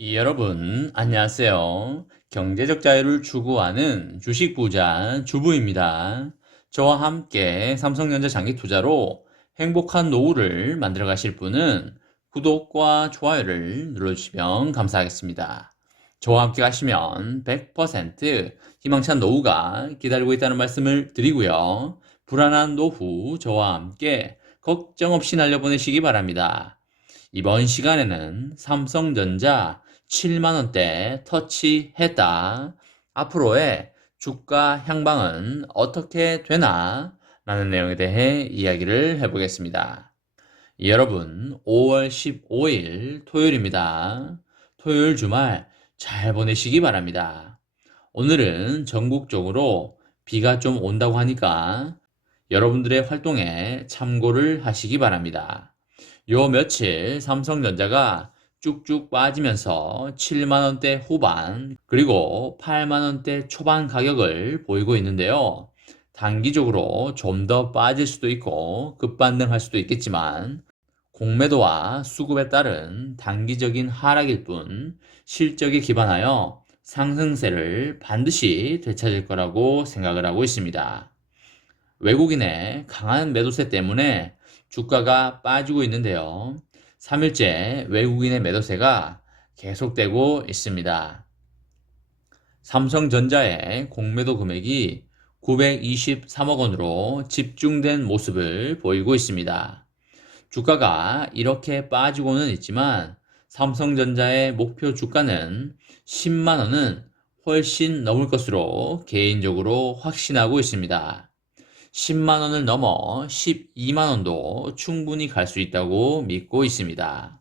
여러분, 안녕하세요. 경제적 자유를 추구하는 주식 부자 주부입니다. 저와 함께 삼성전자 장기 투자로 행복한 노후를 만들어 가실 분은 구독과 좋아요를 눌러주시면 감사하겠습니다. 저와 함께 가시면 100% 희망찬 노후가 기다리고 있다는 말씀을 드리고요. 불안한 노후 저와 함께 걱정 없이 날려보내시기 바랍니다. 이번 시간에는 삼성전자 7만원대 터치했다. 앞으로의 주가 향방은 어떻게 되나? 라는 내용에 대해 이야기를 해보겠습니다. 여러분, 5월 15일 토요일입니다. 토요일 주말 잘 보내시기 바랍니다. 오늘은 전국적으로 비가 좀 온다고 하니까 여러분들의 활동에 참고를 하시기 바랍니다. 요 며칠 삼성전자가 쭉쭉 빠지면서 7만원대 후반 그리고 8만원대 초반 가격을 보이고 있는데요. 단기적으로 좀 더 빠질 수도 있고 급반등할 수도 있겠지만 공매도와 수급에 따른 단기적인 하락일 뿐 실적에 기반하여 상승세를 반드시 되찾을 거라고 생각을 하고 있습니다. 외국인의 강한 매도세 때문에 주가가 빠지고 있는데요. 3일째 외국인의 매도세가 계속되고 있습니다. 삼성전자의 공매도 금액이 923억 원으로 집중된 모습을 보이고 있습니다. 주가가 이렇게 빠지고는 있지만 삼성전자의 목표 주가는 10만 원은 훨씬 넘을 것으로 개인적으로 확신하고 있습니다. 10만 원을 넘어 12만 원도 충분히 갈 수 있다고 믿고 있습니다.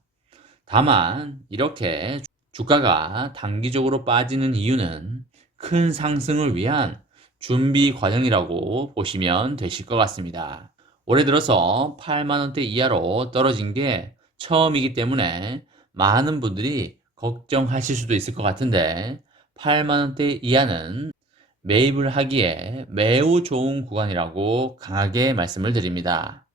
다만 이렇게 주가가 단기적으로 빠지는 이유는 큰 상승을 위한 준비 과정이라고 보시면 되실 것 같습니다. 올해 들어서 8만 원대 이하로 떨어진 게 처음이기 때문에 많은 분들이 걱정하실 수도 있을 것 같은데 8만 원대 이하는 매입을 하기에 매우 좋은 구간이라고 강하게 말씀을 드립니다.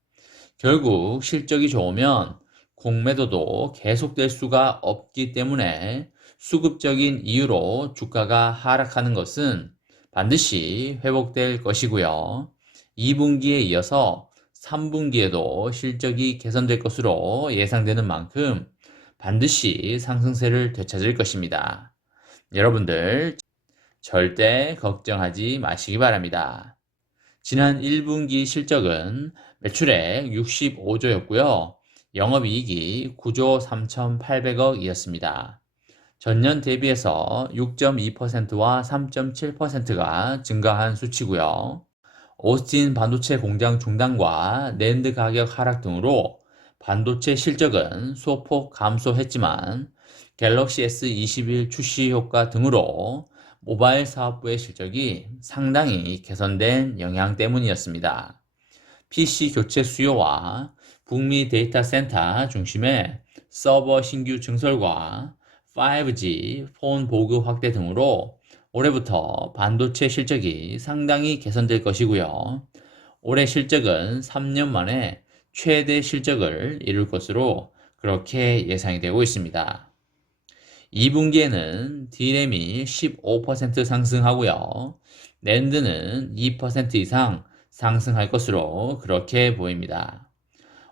결국 실적이 좋으면 공매도도 계속될 수가 없기 때문에 수급적인 이유로 주가가 하락하는 것은 반드시 회복될 것이고요. 2분기에 이어서 3분기에도 실적이 개선될 것으로 예상되는 만큼 반드시 상승세를 되찾을 것입니다. 여러분들 절대 걱정하지 마시기 바랍니다. 지난 1분기 실적은 매출액 65조였고요. 영업이익이 9조 3,800억이었습니다. 전년 대비해서 6.2%와 3.7%가 증가한 수치고요. 오스틴 반도체 공장 중단과 낸드 가격 하락 등으로 반도체 실적은 소폭 감소했지만 갤럭시 S21 출시 효과 등으로 모바일 사업부의 실적이 상당히 개선된 영향 때문이었습니다. PC 교체 수요와 북미 데이터 센터 중심의 서버 신규 증설과 5G 폰 보급 확대 등으로 올해부터 반도체 실적이 상당히 개선될 것이고요. 올해 실적은 3년 만에 최대 실적을 이룰 것으로 그렇게 예상이 되고 있습니다. 2분기에는 D램이 15% 상승하고요. 낸드는 2% 이상 상승할 것으로 그렇게 보입니다.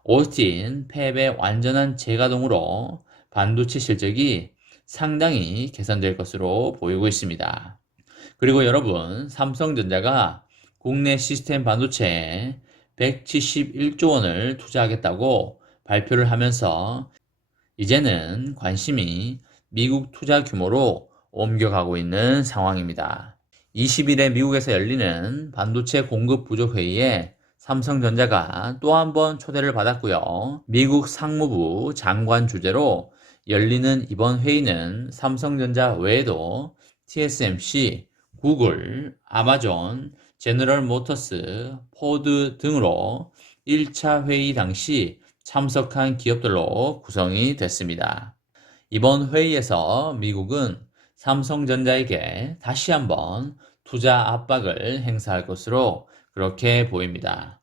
오스틴 팹의 완전한 재가동으로 반도체 실적이 상당히 개선될 것으로 보이고 있습니다. 그리고 여러분, 삼성전자가 국내 시스템 반도체에 171조 원을 투자하겠다고 발표를 하면서 이제는 관심이 미국 투자 규모로 옮겨가고 있는 상황입니다. 20일에 미국에서 열리는 반도체 공급 부족 회의에 삼성전자가 또 한 번 초대를 받았고요. 미국 상무부 장관 주재로 열리는 이번 회의는 삼성전자 외에도 TSMC, 구글, 아마존, 제너럴 모터스, 포드 등으로 1차 회의 당시 참석한 기업들로 구성이 됐습니다. 이번 회의에서 미국은 삼성전자에게 다시 한번 투자 압박을 행사할 것으로 그렇게 보입니다.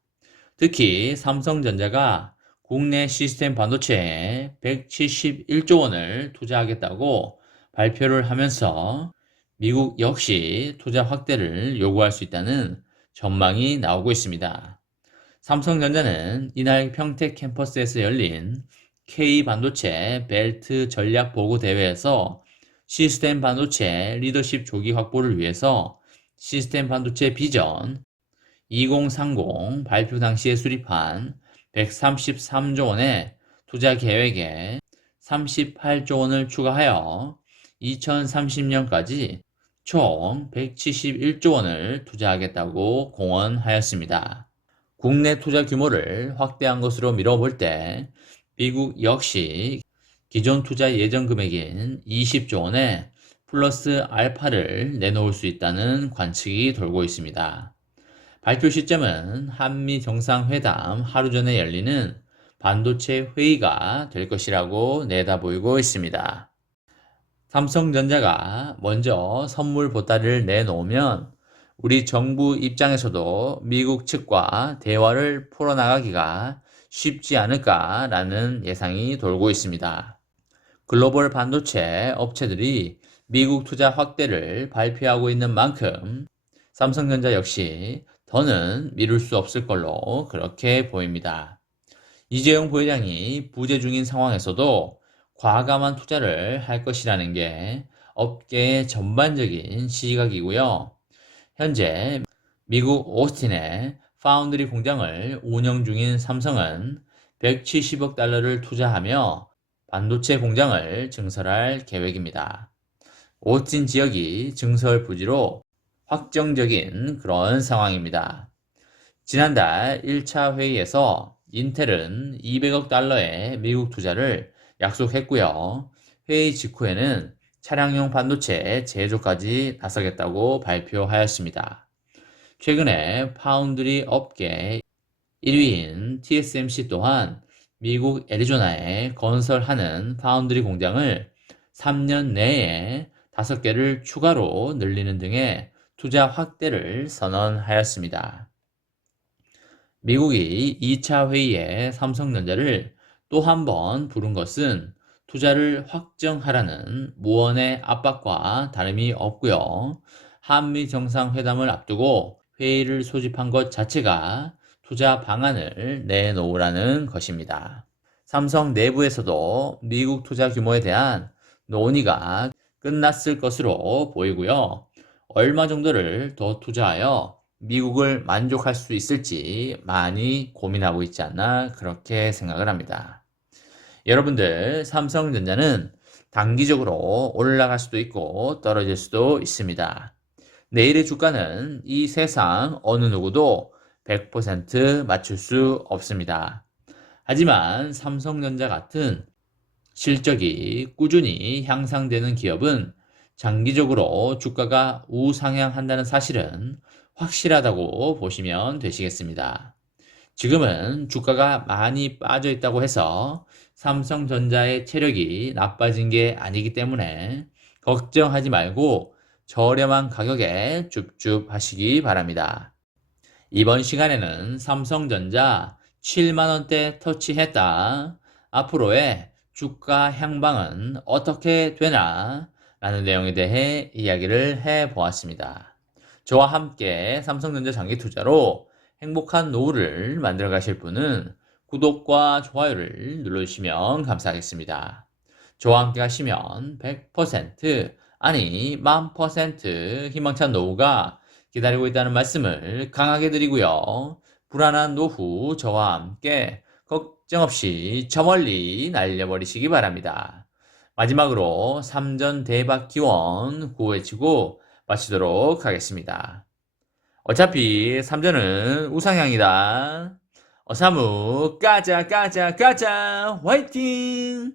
특히 삼성전자가 국내 시스템 반도체에 171조 원을 투자하겠다고 발표를 하면서 미국 역시 투자 확대를 요구할 수 있다는 전망이 나오고 있습니다. 삼성전자는 이날 평택 캠퍼스에서 열린 K반도체 벨트 전략 보고 대회에서 시스템 반도체 리더십 조기 확보를 위해서 시스템 반도체 비전 2030 발표 당시에 수립한 133조 원의 투자 계획에 38조 원을 추가하여 2030년까지 총 171조 원을 투자하겠다고 공언하였습니다. 국내 투자 규모를 확대한 것으로 미뤄볼 때 미국 역시 기존 투자 예정 금액인 20조 원에 플러스 알파를 내놓을 수 있다는 관측이 돌고 있습니다. 발표 시점은 한미 정상회담 하루 전에 열리는 반도체 회의가 될 것이라고 내다보이고 있습니다. 삼성전자가 먼저 선물 보따리를 내놓으면 우리 정부 입장에서도 미국 측과 대화를 풀어나가기가 쉽지 않을까라는 예상이 돌고 있습니다. 글로벌 반도체 업체들이 미국 투자 확대를 발표하고 있는 만큼 삼성전자 역시 더는 미룰 수 없을 걸로 그렇게 보입니다. 이재용 부회장이 부재 중인 상황에서도 과감한 투자를 할 것이라는 게 업계의 전반적인 시각이고요. 현재 미국 오스틴에 파운드리 공장을 운영 중인 삼성은 170억 달러를 투자하며 반도체 공장을 증설할 계획입니다. 오스틴 지역이 증설 부지로 확정적인 그런 상황입니다. 지난달 1차 회의에서 인텔은 200억 달러의 미국 투자를 약속했고요. 회의 직후에는 차량용 반도체 제조까지 나서겠다고 발표하였습니다. 최근에 파운드리 업계 1위인 TSMC 또한 미국 애리조나에 건설하는 파운드리 공장을 3년 내에 5개를 추가로 늘리는 등의 투자 확대를 선언하였습니다. 미국이 2차 회의에 삼성전자를 또 한 번 부른 것은 투자를 확정하라는 무언의 압박과 다름이 없고요. 한미 정상회담을 앞두고 회의를 소집한 것 자체가 투자 방안을 내놓으라는 것입니다. 삼성 내부에서도 미국 투자 규모에 대한 논의가 끝났을 것으로 보이고요. 얼마 정도를 더 투자하여 미국을 만족할 수 있을지 많이 고민하고 있지 않나 그렇게 생각을 합니다. 여러분들, 삼성전자는 단기적으로 올라갈 수도 있고 떨어질 수도 있습니다. 내일의 주가는 이 세상 어느 누구도 100% 맞출 수 없습니다. 하지만 삼성전자 같은 실적이 꾸준히 향상되는 기업은 장기적으로 주가가 우상향한다는 사실은 확실하다고 보시면 되시겠습니다. 지금은 주가가 많이 빠져 있다고 해서 삼성전자의 체력이 나빠진 게 아니기 때문에 걱정하지 말고 저렴한 가격에 줍줍 하시기 바랍니다. 이번 시간에는 삼성전자 7만원대 터치했다. 앞으로의 주가 향방은 어떻게 되나? 라는 내용에 대해 이야기를 해보았습니다. 저와 함께 삼성전자 장기 투자로 행복한 노후를 만들어 가실 분은 구독과 좋아요를 눌러주시면 감사하겠습니다. 저와 함께 하시면 100% 아니 1000% 희망찬 노후가 기다리고 있다는 말씀을 강하게 드리고요. 불안한 노후 저와 함께 걱정 없이 저 멀리 날려버리시기 바랍니다. 마지막으로 3전 대박 기원 구호외치고 마치도록 하겠습니다. 어차피 3전은 우상향이다. 어사무 까자 까자 까자 화이팅!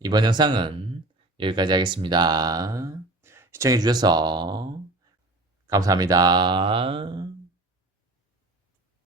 이번 영상은 여기까지 하겠습니다. 시청해주셔서 감사합니다.